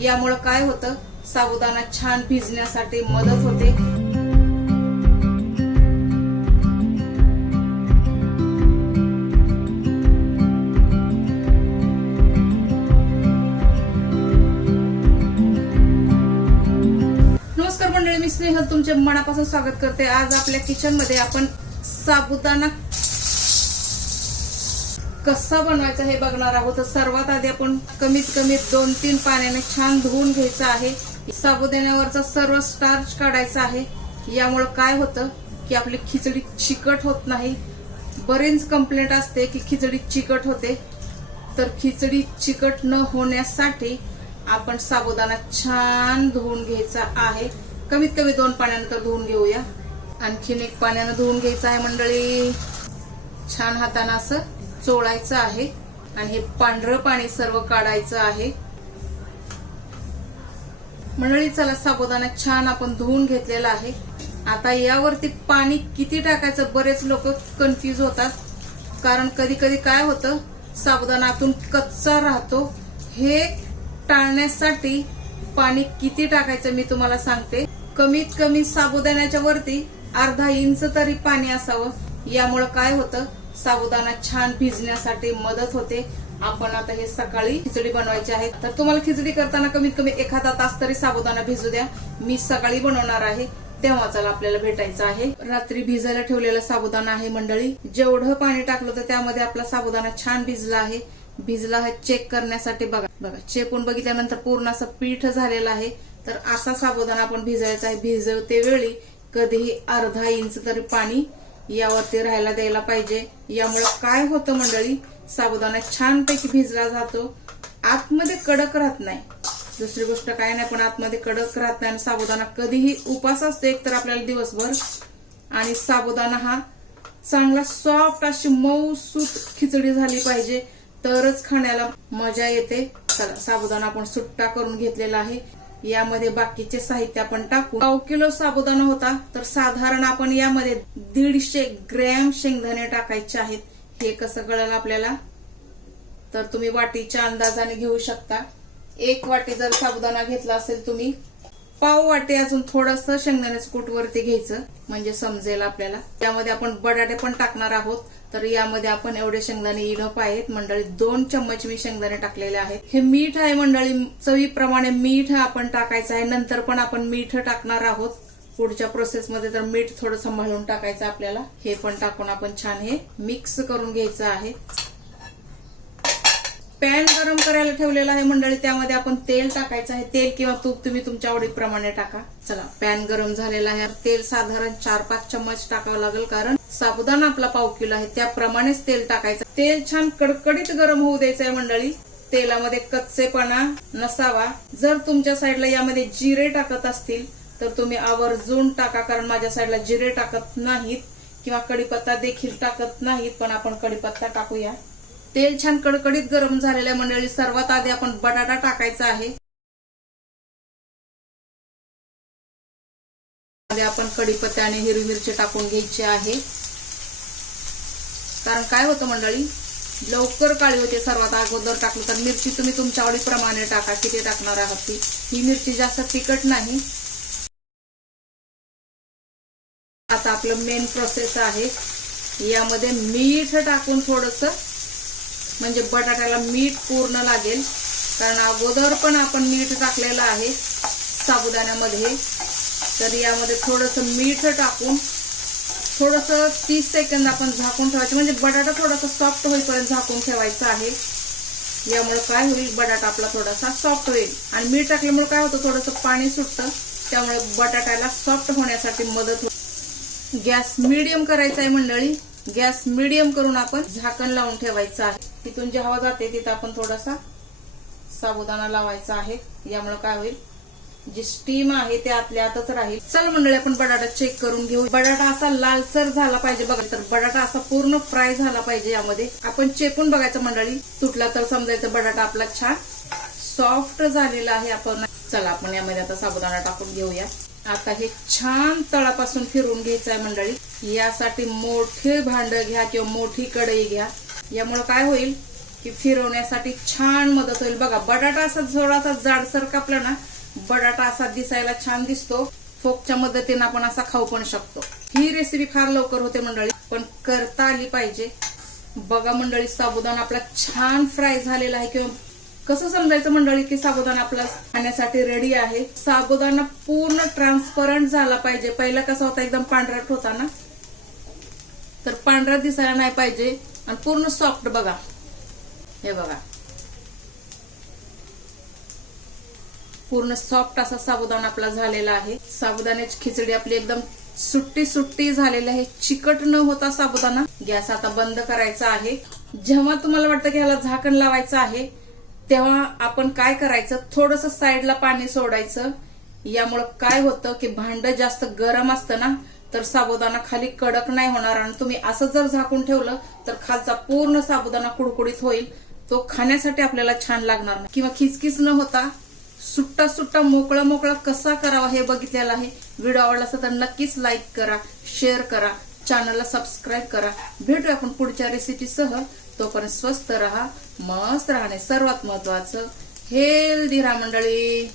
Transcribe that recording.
यामुळं काय होतं? साबुदाणा छान भिजण्यासाठी मदत होते. नमस्कार मंडळी मी स्नेहल. तुमचे मनापासून स्वागत करते. आज आपल्या किचनमध्ये आपण साबुदाणा कसा बनवायचा हे बघणार आहोत. तर सर्वात आधी आपण कमीत कमी दोन तीन पाण्याने छान धुवून घ्यायचं आहे. साबुदाण्यावरचा सर्व स्टार्च काढायचा आहे. यामुळे काय होतं की आपली खिचडी चिकट होत नाही. बरेच कंप्लेंट असते की खिचडी चिकट होते. तर खिचडी चिकट न होण्यासाठी आपण साबुदाणा छान धुवून घ्यायचा आहे. कमीत कमी दोन पाण्यानं तर धुवून घेऊया. आणखीन एक पाण्यानं धुवून घ्यायचं आहे मंडळी. छान हातानं असं चोळायचं आहे आणि हे पांढरं पाणी सर्व काढायचं आहे. मंडळी चला साबुदाणा छान आपण धुवून घेतलेला आहे. आता यावरती पाणी किती टाकायचं बरेच लोक कन्फ्यूज होतात. कारण कधी कधी काय होतं साबुदाणातून कच्चा राहतो. हे टाळण्यासाठी पाणी किती टाकायचं मी तुम्हाला सांगते. कमीत कमी साबुदाण्याच्या वरती अर्धा इंच तरी पाणी असावं. यामुळं काय होतं साबुदाणा छान भिजण्यासाठी मदत होते. आपण आता हे सकाळी खिचडी बनवायची आहे. तर तुम्हाला खिचडी करताना कमीत कमी एखादा तास तरी साबुदाणा भिजू द्या. मी सकाळी बनवणार आहे. तेव्हा चला आपल्याला भेटायचं आहे. रात्री भिजायला ठेवलेला साबुदाणा आहे मंडळी. जेवढं पाणी टाकलं तर त्यामध्ये आपला साबुदाणा छान भिजला आहे. भिजला आहे चेक करण्यासाठी बघा. बघा चेकून बघितल्यानंतर पूर्ण असं पीठ झालेलं आहे. तर असा साबुदाणा आपण भिजायचा आहे. भिजवते वेळी कधीही अर्धा इंच तरी पाणी यावरती राहायला द्यायला पाहिजे. यामुळे काय होतं मंडळी? साबुदाणा छानपैकी भिजला जातो. आतमध्ये कडक राहत नाही. दुसरी गोष्ट काय नाही पण आतमध्ये कडक राहत नाही आणि साबुदाणा कधीही उपास असतो एक तर आपल्याला दिवसभर. आणि साबुदाणा हा चांगला सॉफ्ट अशी मऊ सूत खिचडी झाली पाहिजे. तरच खाण्याला मजा येते. चला साबुदाणा आपण सुट्टा करून घेतलेला आहे. यामध्ये बाकीचे साहित्य आपण टाकू. पाव किलो साबुदाणा होता तर साधारण आपण यामध्ये दीडशे ग्रॅम शेंगदाणे टाकायचे आहेत. हे कसं कळलं आपल्याला? तर तुम्ही वाटीच्या अंदाजाने घेऊ शकता. एक वाटी जर साबुदाणा घेतला असेल तुम्ही पाव वाटी अजून थोडस शेंगदाण्याचं कूट वरती घ्यायचं म्हणजे समजेल आपल्याला. त्यामध्ये आपण बटाटे पण टाकणार आहोत. तर यामध्ये आपण एवढे शेंगदाणे इडप आहेत मंडळी दोन चम्मच मी शेंगदाणे टाकलेले आहेत. हे मीठ आहे मंडळी चवीप्रमाणे मीठ आपण टाकायचं आहे. नंतर पण आपण मीठ टाकणार आहोत. पुढच्या प्रोसेसमध्ये तर मीठ थोडं सांभाळून टाकायचं आपल्याला. हे पण टाकून आपण छान हे मिक्स करून घ्यायचं आहे. पॅन गरम करायला ठेवलेला आहे मंडळी त्यामध्ये आपण तेल टाकायचं आहे. तेल किंवा तूप तुम्ही तुमच्या आवडीप्रमाणे टाका. चला पॅन गरम झालेला आहे. तेल साधारण चार पाच चम्मच टाकावं लागेल कारण साबुदाणा आपला पाव किलो आहे. त्याप्रमाणेच तेल टाकायचं. तेल छान कडकडीत गरम होऊ द्यायचं आहे मंडळी. तेलामध्ये कच्चेपणा नसावा. जर तुमच्या साईडला यामध्ये जिरे टाकत असतील तर तुम्ही आवर्जून टाका कारण माझ्या साईडला जिरे टाकत नाहीत किंवा कडीपत्ता देखील टाकत नाहीत पण आपण कडीपत्ता टाकूया. तेल छान कडकडीत गरम झालेल्या मंडळी सर्वात आधी आपण बटाटा टाकायचा आहे. आपण कडीपत्ता आणि हिरवी मिरची टाकून घ्यायची आहे. कारण काय होतं मंडळी लवकर काळी होते सर्वात अगोदर टाकलं तर मिरची तुम्ही तुमच्या आवडीप्रमाणे टाका किती टाकणार आहात ती. ही मिरची जास्त तिखट नाही. आता आपलं मेन प्रोसेस आहे. यामध्ये मीठ टाकून थोडंसं म्हणजे बटाट्याला मीठ पूर्ण लागेल. कारण अगोदर पण आपण मीठ टाकलेलं आहे साबुदाण्यामध्ये. तर यामध्ये थोडंसं मीठ टाकून थोडंसं तीस सेकंद आपण झाकून ठेवायचं. म्हणजे बटाटा थोडासा सॉफ्ट होईपर्यंत झाकून ठेवायचं आहे. यामुळे काय होईल? बटाटा आपला थोडासा सॉफ्ट होईल. आणि मीठ टाकल्यामुळे काय होतं? थोडंसं पाणी सुटतं. त्यामुळे बटाट्याला सॉफ्ट होण्यासाठी मदत होते. गॅस मिडियम करायचा आहे मंडळी. गॅस मिडियम करून आपण झाकण लावून ठेवायचं आहे. तिथून जी हवा जाते तिथं आपण थोडासा साबुदाणा लावायचा आहे. यामुळे काय होईल? जी स्टीम आहे ते आतल्या आतच राहील. चल मंडळी आपण बटाटा चेक करून घेऊ. बटाटा असा लालसर झाला पाहिजे बघा. तर बटाटा असा पूर्ण फ्राय झाला पाहिजे यामध्ये. आपण चेकून बघायचं मंडळी. तुटला तर समजायचं बटाटा आपला छान सॉफ्ट झालेला आहे आपण. चला आपण यामध्ये आता साबुदाणा टाकून घेऊया. आता हे छान तळापासून फिरून घ्यायचं आहे मंडळी. यासाठी मोठे भांड घ्या किंवा मोठी कढई घ्या. यामुळे काय होईल की फिरवण्यासाठी छान मदत होईल. बघा बटाटा असा थोडासा जाडसर कापला ना बटाटा असा दिसायला छान दिसतो. फोकच्या मदतीने आपण असा खाऊ पण शकतो. ही रेसिपी फार लवकर होते मंडळी पण करता आली पाहिजे. बघा मंडळी साबुदाणा आपला छान फ्राय झालेला आहे किंवा कसं समजायचं मंडळी की साबुदाणा आपला खाण्यासाठी रेडी आहे? साबुदाणा पूर्ण ट्रान्सपरंट झाला पाहिजे. पहिला कसा होता एकदम पांढरट होता ना? तर पांढरा दिसायला नाही पाहिजे. आणि पूर्ण सॉफ्ट बघा. हे बघा. पूर्ण सॉफ्ट असा साबुदाणा आपला झालेला आहे. साबुदाण्याची खिचडी आपली एकदम सुट्टी सुट्टी झालेली आहे. चिकट न होता साबुदाणा. गॅस आता बंद करायचा आहे. जेव्हा तुम्हाला वाटतं की ह्याला झाकण लावायचं आहे तेव्हा आपण काय करायचं? थोडस साईडला पाणी सोडायचं. यामुळं काय होतं की भांडं जास्त गरम असतं ना तर साबुदाणा खाली कडक नाही होणार. आणि तुम्ही असं जर झाकून ठेवलं तर खालचा पूर्ण साबुदाणा कुडकुडीत होईल. तो खाण्यासाठी आपल्याला छान लागणार नाही. किंवा खिचखिच न होता सुट्टा सुट्टा मोकळा मोकळा कसा करावा हे बघितलेला आहे. व्हिडिओ आवडला असेल तर नक्कीच लाईक करा शेअर करा. चॅनलला सबस्क्राईब करा. भेटूया आपण पुढच्या रेसिपीसह तोपर्यंत स्वस्त राहा मस्त राहणे सर्वात महत्वाचं हेल्दी राहा मंडळी.